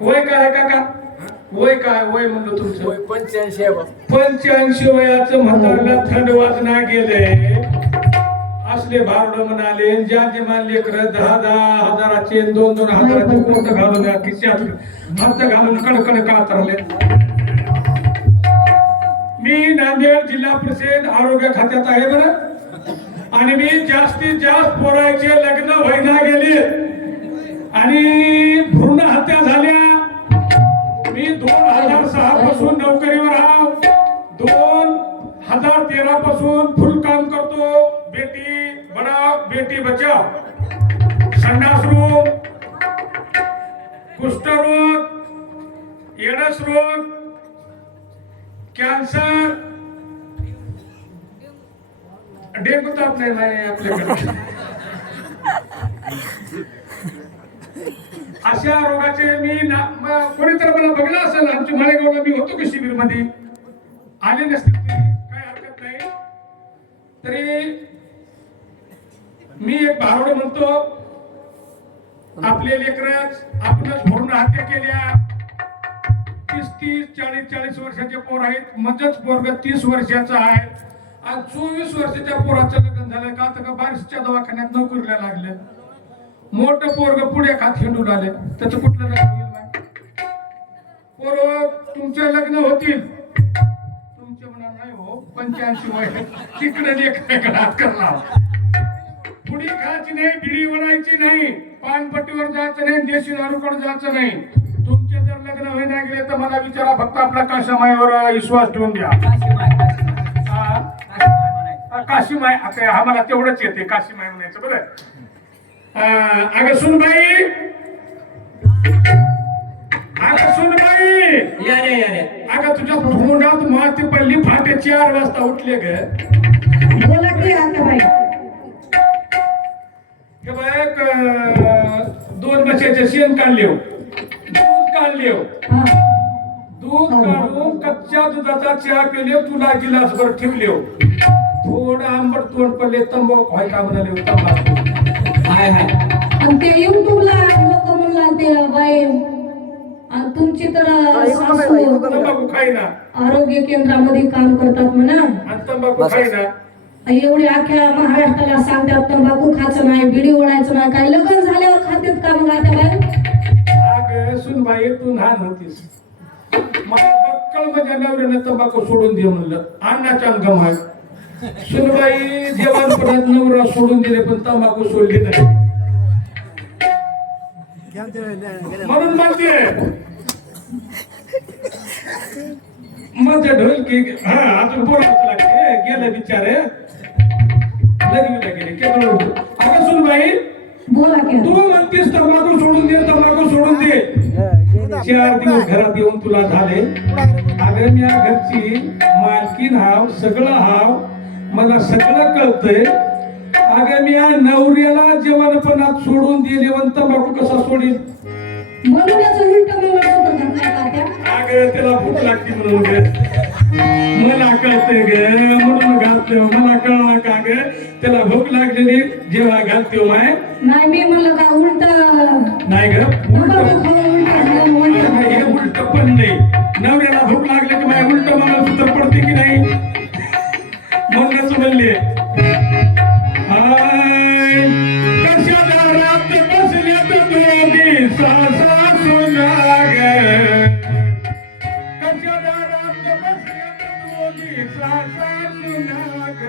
वय काय काका? वय काय? वय म्हणलं तुमचं? 85 आहे बा. 85 वयाचं म्हातारला थंड वाजना गेले असले भावड म्हणाले. ज्यांचे मानले कर 10-10 हजाराचे 2-2 हजाराचे कोट घालून खिशात हात घालून कडकड कातरले. मी नांदेड जिल्हा परिषद आरोग्य खात्यात आहे बरं. आणि मी जास्तीत जास्त पोरायचे लग्न व्हायला गेले आणि भ्रूण हत्या झाल्या. मी 2006 पासून नोकरीवर आहो. 2013 पासून फुल काम करतो. बेटी बचाओ बेटी बचाओ, संडास रोग, कुष्ठरोग, एडस रोग, कॅन्सर, डेंगू ताप नाही माय आपल्याकडे. अशा रोगाचे मी कोणीतरी मला बघलं असेल. आमच्या माळेगावला मी होतो की शिबिर मध्ये आले नसतील काय हरकत नाही. तरी मी एक भारोड म्हणतो. आपले लेकरच आपणच भरून हत्या केल्या. 30-30, 40-40 वर्षाचे पोर आहेत. मजच पोरग 30 वर्षाचा आहे आणि 24 वर्षाच्या पोराचं लग्न झालं का तर बारिशच्या दवाखान्यात नोकरीला लागलं. मोठं पोरग पुढे खात हिंडून आले. त्याचं कुठलं लग्न होईल? पोर तुमचे लग्न होतील. तुमचे म्हणा नाही हो 85 वय तिकडे लेकराकडे हात करला. पुडी खायची नाही, बिडी वडायची नाही, पानपट्टीवर जायचं नाही, देशी दारूकडे जायचं नाही. तुमचे जर लग्न व्हायला गेले तर मला विचारा. फक्त आपला काशीमाईवर विश्वास ठेवून द्या. काशीमाई आता आम्हाला तेवढंच येते काशीमाई म्हणायचं बरं. अगं सुनबाई, अगं सुनबाई, या रे. अगं तुझ्या तोंडात माती पडली. फाटे 4 वाजता उठले ग. बोला की आता बाई. हे बघ 2 म्हशीचे शेण काढले, दूध काढले, दूध काढून कच्च्या दुधाचा चहा पिले. तुला गिलासभर ठेवले. थोडं आंबट तोंड पडले. तंबाखू व्हाय का म्हणाले. तंबाखू आणि ते युट्यूबला लोक म्हणला ते बाई आणि तुमची तर सासू तंबाखू खाईना, आरोग्य केंद्रामध्ये काम करतात म्हणा. आणि तंबाखू खाईना. एवढी अख्ख्या महाराष्ट्राला सांगतात तंबाखू खायचं नाही, बिडी ओढायचं नाही. काय लग्न झाल्यावर खात्यात का मग आता बाई? अगं सुनबाई तू लहान होतीस. मला बक्कळ माझ्या नवऱ्यानं तंबाखू सोडून दे म्हणलं. अन्नाच्या गमाय सुनबाई जेवणपणात नवरा सोडून दिले पण तंबाखू सोडली नाही. म्हणून म्हणते माझ्या ढोलकी अजून बोलावंच लागते. गेलं बिचारे लग्नीला गेले केवळ. अगं सुनबाई बोला की. तू म्हणतेस तंबाखू सोडून दे, तंबाखू सोडून दे. 4 दिवस घरात येऊन तुला झाले. अगं मी या घरची मालकीन हाव, सगळं हाव, मला सगळं कळतंय. अगं मी या नवऱ्याला जेवणपणात सोडून दिले वन तंबाखू कसा सोडील? म्हणूनच उलट मी म्हणतो घरच्या. अगं त्याला भूक लागते म्हणून ग. मला कळतंय ग म्हणून घालतो. मला कळला का ग त्याला भूक लागलेली जेव्हा घालतो माय. नाही मी म्हणलं का उलट नाही ग हे उलट पण नाही. नवऱ्याला भूक लागली की माझ्या उलट मला सूत्र पडते की नाही म्हणूनच म्हणले. कशा दारात बसल्यात दोघी सासा सुना ग. कशा दारात बसल्यात दोघी सासा सुना ग.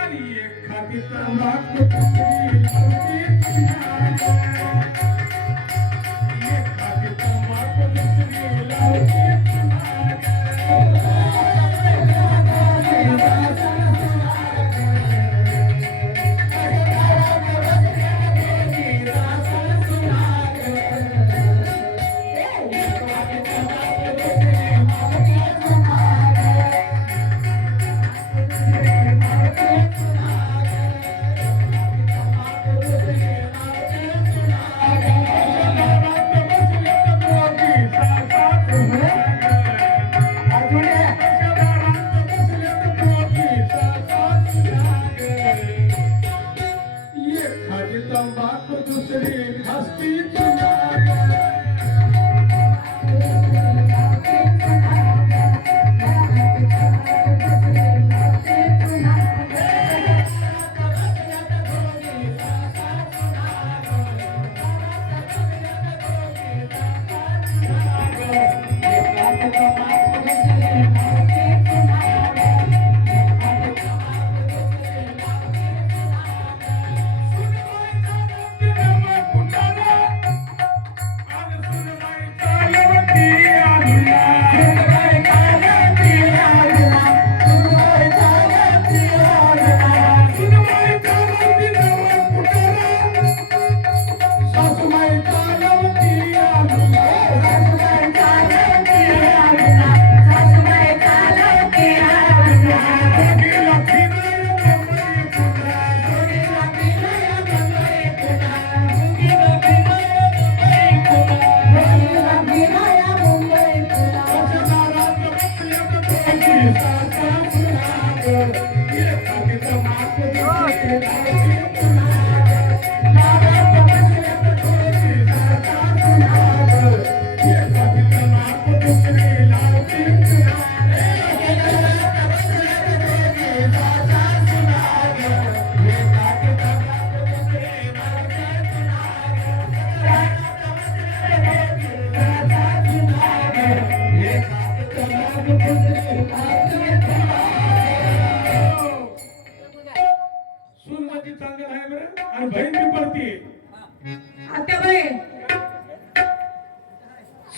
आणि एखादी तंबाखू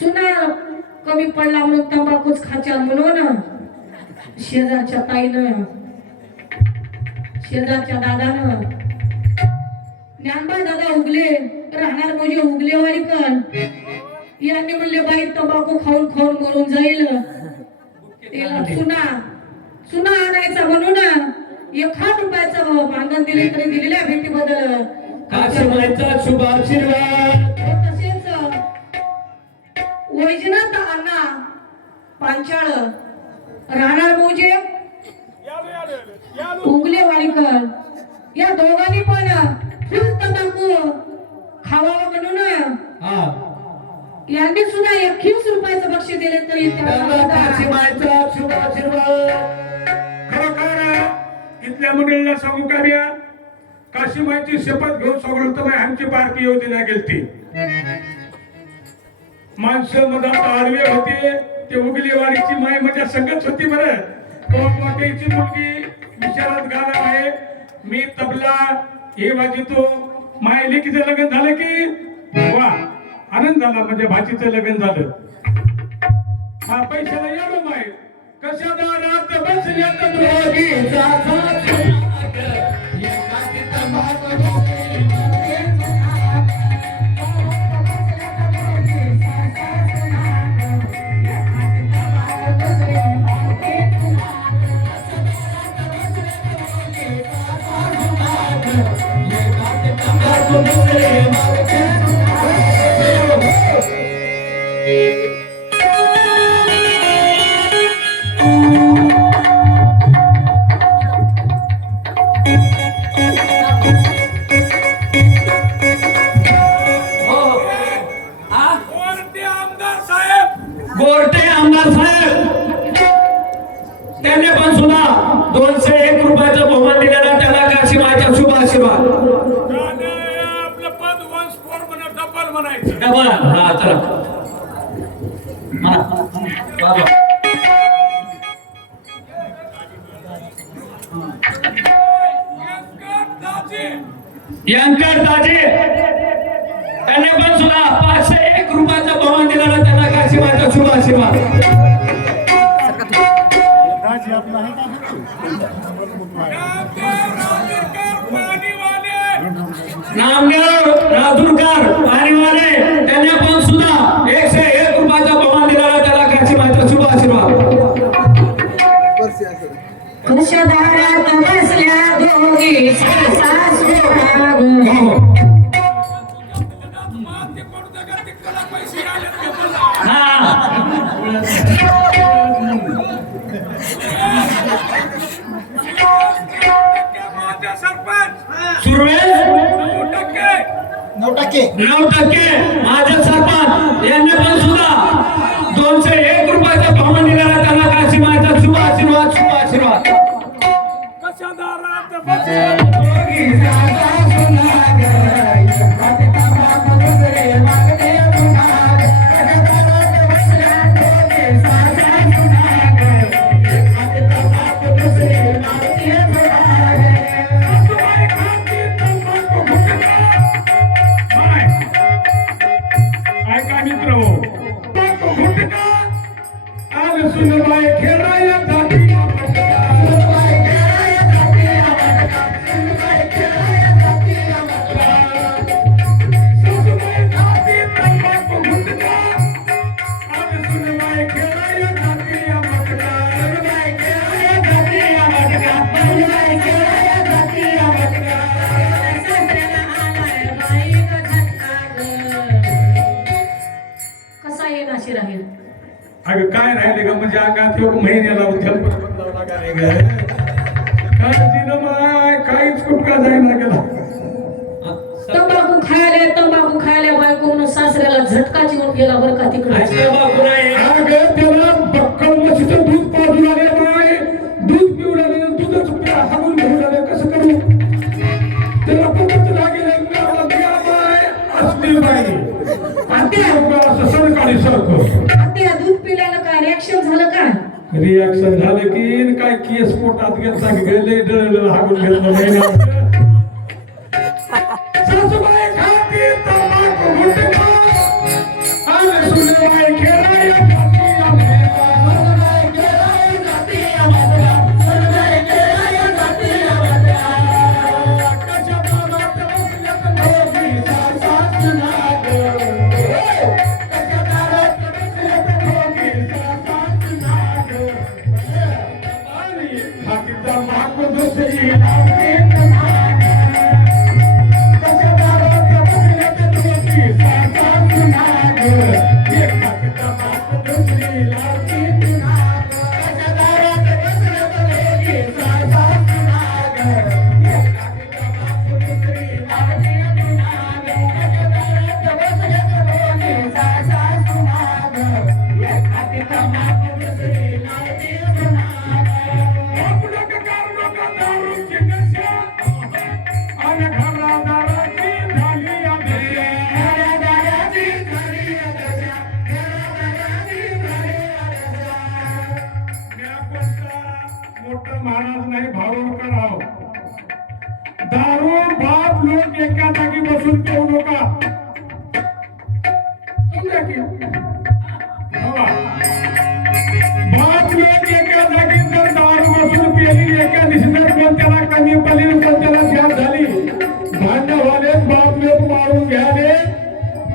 सुना कमी पडला म्हणून तंबाखूच खाच्या म्हणून शेजारच्या ताईनं शेजारच्या दादानं ज्ञानबा दादा उगले राहणार म्हणजे उगले वाईकन यांनी म्हणले बाई तंबाखू खाऊन खाऊन मरून जाईल त्याला चुना आणायचा म्हणून 1 रुपयाचा मानधन दिले तरी दिलेल्या भेटी बदल काशीमाईचा शुभ आशीर्वाद. तसेच वैजनाथ अण्णा पांचाळ राहणार मौजे उगले वाडीकर या दोघांनी पण फुल तंबाखू खावा म्हणून हा यांनी सुद्धा 21 रुपयाचं बक्षीस दिले तरी त्यांना काशीमाईचा शुभ आशीर्वाद. खरोखर इथल्या मुलींना सांगू का बिया काशीमाईची शपथ घेऊन सगळं तर आमची पार्टी येऊ दिल्या गेलती माणसं मधात आडवे होते ते उगलेवाडीची माई माझ्या संगत होती बरं मोठ्याची मुलगी विचारात गाणं आहे मी तबला हे वाजितो माय लेकीचं लग्न झालं की वा आनंद झाला म्हणजे भाचीचं लग्न झालं हा पैशाला यालो माय कशा दारात बसल्यात दोघीचा साथ लाग, एकाची तंबाखू गोरटे आमदार साहेब त्यांनी पण सुद्धा 201 रुपयाचा बहुमान दिलेला त्याला काशीमाईचा शुभ आशीर्वाद. आपलं पद वंश फोर म्हणा डबल म्हणायचं डबल हा चला म्हणा. बाबा यंकर दाजी त्यांनी पण सुद्धा 501 रुपयाचा बहुमान दिलेला त्याला काशीमाईचा शुभ आशीर्वाद. नामदेव राजूरकर पाणीवाले त्यांनी पण सुद्धा 101 रुपयाचा बहुमान दिलेला त्याला काशीमाईचा शुभ आशीर्वाद. कशा दारात बसल्या दोघी सासू सुरवेश 9% माझे सरपंच यांनी पण सुद्धा 201 रुपयाचा बहुमान दिलेला त्याला काशीमाईचा शुभ आशीर्वाद शुभ आशीर्वाद. कशा दारात बसल्यात ऐका मित्र हो गुटका आल सुनबाई खेळाया जाती कसा येईल अशी राहील अगं काय राहिले ग म्हणजे अंगात योग महिन्याला उद्याला बदलावं लागायला ग काय दिलं माय काहीच कुटका जाईना गेला तंबाखू खायला बायको म्हणून सासऱ्याला झटकाच येऊन गेला बरं का तिकडे तंबाखू नाही अगं त्याला बक्कल म्हशीचं दूध पाजू लागले माय दूध पिऊ लागले दूधच हागून घेऊ लागले कसं करू त्याला खूपच लागेल अंगाला द्या माय असली बाई असं सरकारी सरको आता दूध पिल्याला काय रिॲक्शन झालं का रिॲक्शन झालं की काय केस पोटात घेतला की गेले डळ हागून घेतलं नाही सासूबाई खाती तंबाखू गुटखा आले सुनेबाई सुना ग एकाची तमाक दुसरी लावती पुन्हा ग अशा दारात बसल्या दोघी सासा सुना ग एकाची तमाक दुसरी लावती पुन्हा ग अशा दारात बसल्या दोघी सासा सुना ग एकाची तमाक दुसरी लावती पुन्हा ग आपलं कारण का दारूची नशा आणि घरादाराची झाली अदशा घरादाराची झाली अदशा घरादाराची झाली अदशा मी कोणता मोठा माणूस नाही भाऊ कराव दारू बाप लोक एका जागी बसून पिऊ नका समजा की हवा बाप लोक एका जागी जर दारू बसून पिली एका दिवशी जर कोण त्याला कमी पडली कोण त्याला ध्यान झाली भांडवाले बाप लोक मारून घ्याले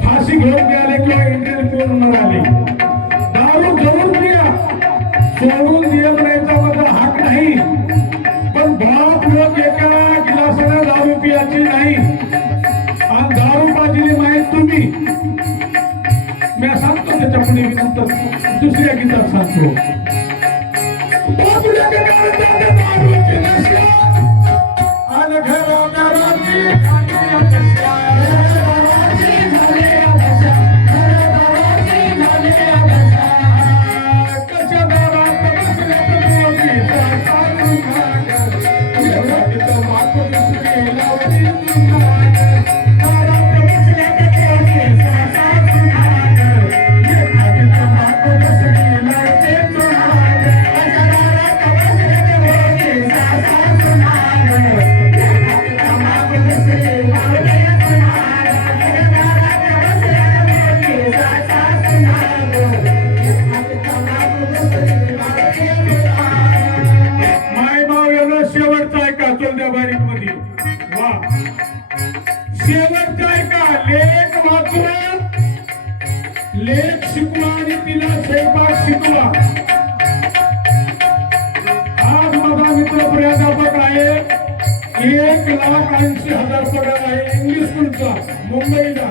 फाशी घेऊन घ्याले किंवा इंडियन पिऊन मराले दारू जरूर पिया सोडून दिया म्हणायचा माझा हक नाही पण बाप लोक एका गिलासाला दारू पियाची नाही आणि दारू पाजली माहीत तुम्ही मी सांगतो त्याच्या पुढे मी नंतर दुसऱ्या गीतात सांगतो बाजूला दारूची नशा आणि घरादाराची झाली अदशा घरादाराची झाली अदशा घरादाराची झाली अदशा कशा दारात बसल्या दोघी सासा सुना ग एकाची तमाक दुसरी लावती पुन्हा ग दारात बसल्या दोघी सासा सुना ग एकाची तमाक दुसरी लावती पुन्हा ग अशा दारात बसल्या दोघी सासा सुना ग एकाची तमाक दुसरी लावती पुन्हा ग दारात बसल्या दोघी सासा सुना ग एकाची तमाक दुसरी लावती पुन्हा ग माय भाव याला शेवटचा ऐका चोलद्या बारीक मध्ये वा शेवटचा ऐका लेख वाचवा लेख शिकवा आणि तिला स्वयंपाक शिकवा आज माझा मित्र प्राध्यापक आहे 1,80,000 पगार आहे इंग्लिश स्कूलचा मुंबईला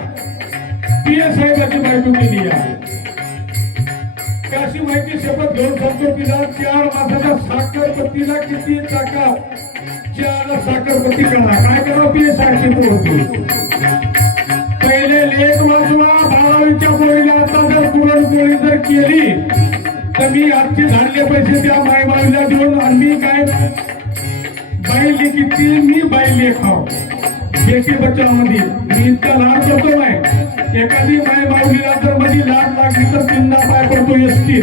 PS साहेबाची बायको केली आहे कशी माहिती शपथ घेऊन सांगतो तिला 4 मासाच्या साखरपत्तीला किती टाका 4 साखरपत्ती करा काय करावं PS साहेबची पोहोचली पहिले लेख वाचवा 12वीच्या पोळीला आता जर पुरणपोळी जर केली तर मी आजचे झाडले पैसे त्या मायबाईला देऊन आणि मी काय बाई लेखीची मी बाई लेखाव बेटी बचावमध्ये मी इतका लाड करतो नाही एखादी माय माऊलीला जर माझी लाड लागली तर तीनदा पाय पडतो एसटी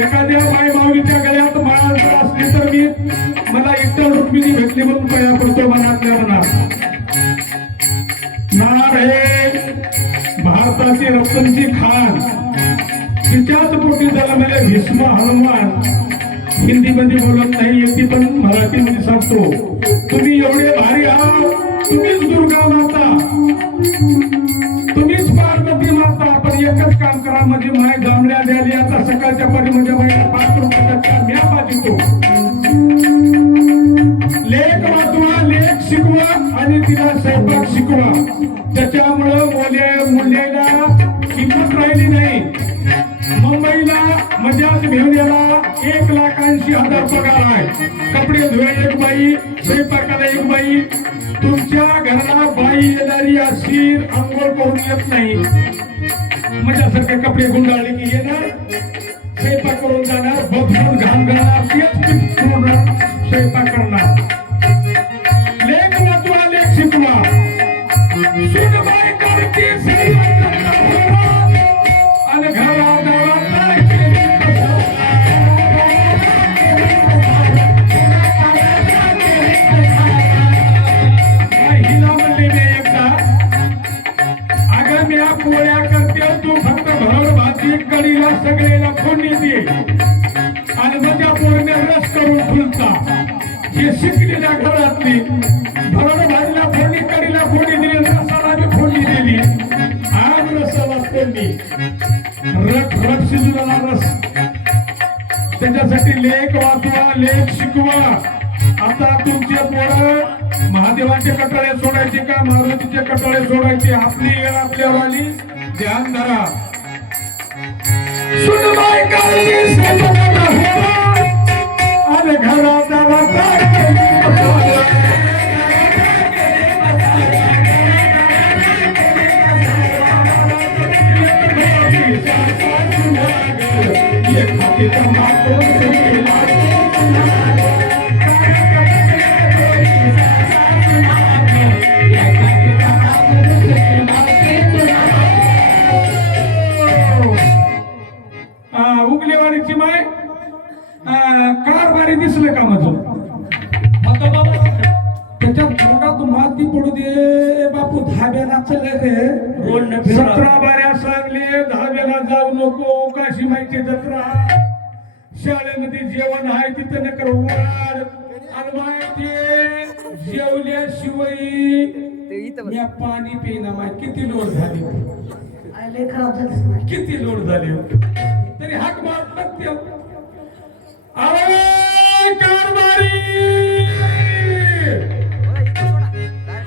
एखाद्या माय माऊलीच्या गळ्यात माळ जर असली तर मी मला एकटा रुक्मिणी भेटली म्हणून पाया पडतो मनातल्या मनात नाड हे भारताची रत्नची खान तिच्याच पोटी जन्मले भीष्म हनुमान हिंदी मध्ये बोलत नाही येते पण मराठीमध्ये सांगतो तुम्ही एवढे भारी आहात तुम्हीच दुर्गा माता तुम्हीच पार्वती माता पण एकच काम करा म्हणजे माय जांभळ्या द्याली आता सकाळच्या परी म्हणजे माझ्या 5 रुपयाच्या म्या पाठवतो लेख वाचवा लेख शिकवा आणि तिला स्वयंपाक शिकवा त्याच्यामुळं मुलीला किंमत राहिली नाही मुंबईला मजाच घेऊन याला 1,80,000 पगार आहे कपडे धुवे एक बाई स्वयंपाकाला एक बाई तुमच्या घराला बाई येणारी अशी अंघोळ करून येत नाही माझ्यासारखे कपडे गुंडाळले की येणार स्वयंपाक करून जाणार बदलून घाम घालणार तेच स्वयंपाक करणार लेख वाचवा लेख शिकवा सुनबाई करते आणि हिला म्हणले मी एकदा अगं मी पोळ्या करते तू फक्त भरड भाजी कढीला सगळ्याला फोडणी दे आणि माझ्या पोळीने रस करून फुलता हे शिकलेल्या घरातली भरड भाजीला फोडणी कढीला फोडणी दिली रसाला बी फोडणी दिली आज रसाला फोडणी रट शिजूला रस त्याच्यासाठी लेख वाचवा लेख शिकवा आता तुमचे पोरं महादेवाचे कटाळे सोडायचे का मारुतीचे कटाळे सोडायचे आपली वेळ आपल्यावर आली ध्यान धरा सुनबाई काळजी स्वतःला होवा आणि घराचा रस्ता उगलेवाडीची माय कारभारी दिसलं का माझं आता बाबा त्याच्या तोंडात माती पडू दे बापू धाब्याला चल रे रोड न 17 बाऱ्या सांगले धाब्याला जाऊ नको काशी माहिती जत्रा शाळेमध्ये जेवण आहे तिथं नकर वाढ आणि माहिती जेवल्याशिवाय मी पाणी पिना माय किती लोड झाली लय खराब झालं किती लोड झाले तरी हाक मारत नसते कारभारी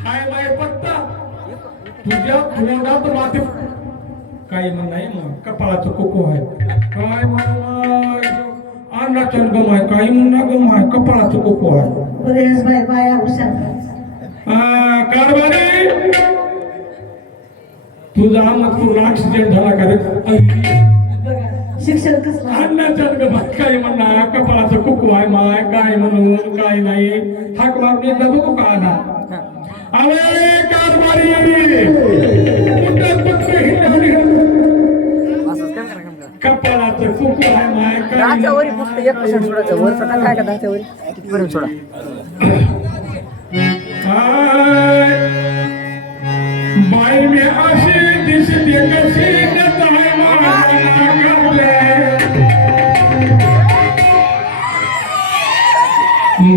हाय बाय पत्ता तुझ्या तोंडात माती काही म्हण नाही मग कपाळाचं कोको आहे काय म्हण अन्नाचं गम आहे काही म्हणा गम आहे कपाळाचं कोको आहे बाया हुशार कारभारी तुझा मजकूर ऍक्सिडेंट झाला का रे शिक्षण कसं अन्नाचं गम आहे काय म्हणणार कपाळाचं कोको आहे माय काय म्हणून काय नाही हाक मारून एकदा बघू का ना अरे कारभारी कपाळाचं कुकू आहे माय दहाच्या वरी फक्त 1% सोडायचं वर सोडा काय का 10च्या वरी कितीपर्यंत सोडा बाई मी अशी दिसते कशी आहे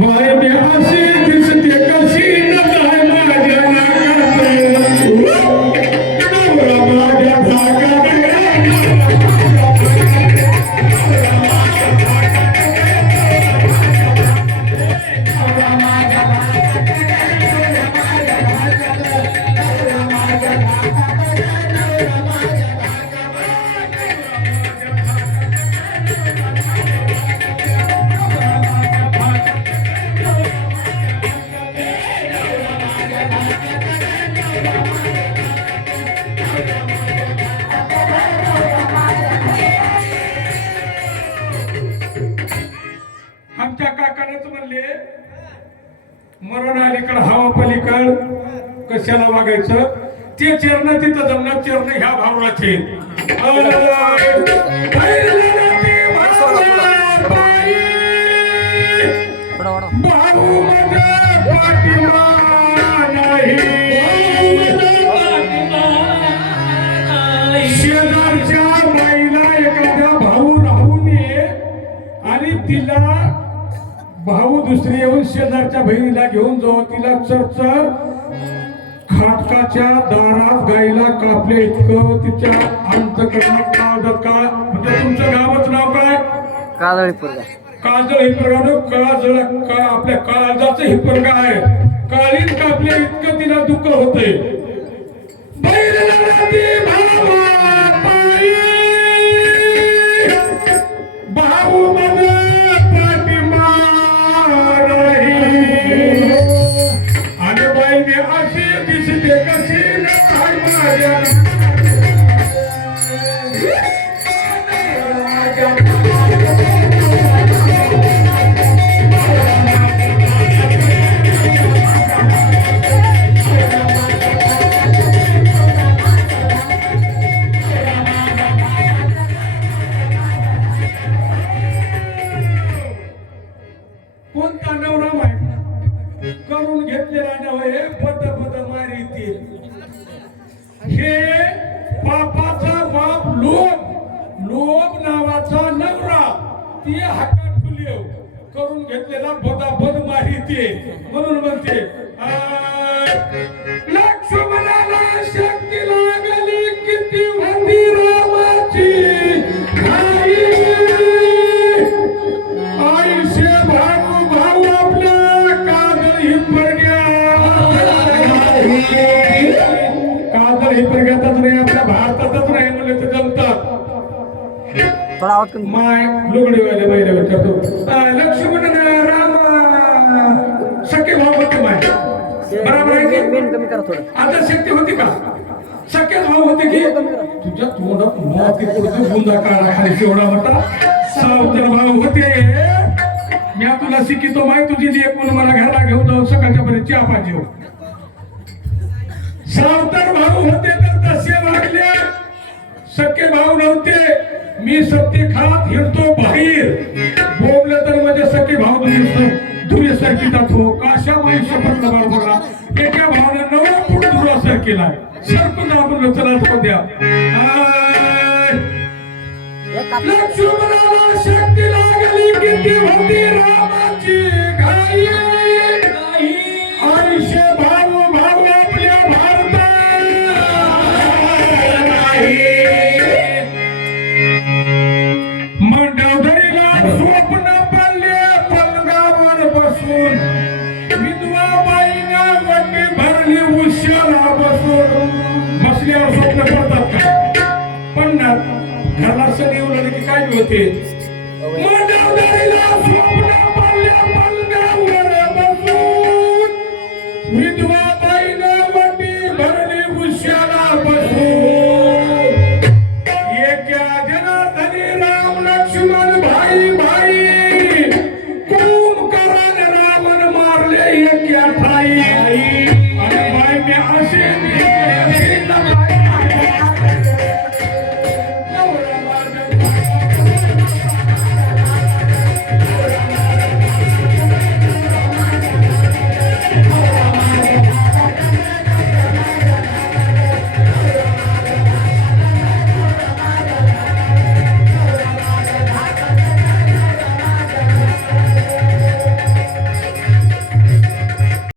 बाई मी अशी दिसते कशी आहे माझ्या आमच्या काकानेच म्हणले मरण अलीकड हवा पलीकड कशाला वागायचं ते चरण तिथं जमणार चरण ह्या भावनाचे भाऊ पाठिंबा शेजारच्या बाईला एखाद्या भाऊ राहू नये आणि तिला भाऊ दुसरी येऊन शेजारच्या बहिणीला घेऊन जाऊ तिला चरचर खाटकाच्या दारात गाईला कापले इतकं तिच्या अंतकरणात काळजात का म्हणजे तुमचं गावाचं नाव काय काजळी पोरगा काजळ हे प्रकार काजळ का आपल्या काळजाचं हे प्रकार आहे काळीत कापले इतकं तिला दुःख होते भाऊ मला पाठिंबा नाही आणि बाईने अशी दिसते कशी नाही माझ्या कोणता नवरा माहिती करून घेतलेला नव्हे पद पद मारितील हे बापाचा बाप लोभ नावाचा नवरा ती हातात ठुली करून घेतलेला पद मारिते म्हणून म्हणते लक्ष्मणाला शक्ती लागली किती होती रामाची आयुष्य भाऊ आपल्या थोडा आवाज कमी माय लुगडीवाले महिला विचारतो लक्ष्मण राम सख्खे भाऊ होते माय बरोबर आहे की मेन कमी करा थोडं आता शक्ती होती का सख्खे भाऊ होते की तुझ्या तोंडात मोती पुढचं गुंजा काढा खाली शेवडा होता सावतर भाऊ होते मी तुला शिकितो माय तुझी लेक म्हणून मला घरला घेऊन जाऊन सकाळच्या पर्यंत चहा पाहिजे सावतर भाऊ होते तर तसे वागले सख्खे भाऊ नव्हते मी सत्य खात हिरतो बाहेर बोललं तर माझे सख्खे भाऊ दुर्य सरकीचा थो काशा माई शपथ लबाड बोला एका भावानं 9 फूट दूर सर केला सरकून आपण चला तो द्या लक्ष्मणाला शक्ती लागली किती होती रामाची घाई आयुष्य भाऊ भाऊ आपल्या भारतात मंडवधरीला स्वप्न पडले पलंगावर बसून विधवा बाईने वटी भरली उश्याला बसून बसल्यावर स्वप्न पडतात का पडणार घरला सगळे उलट की काय होते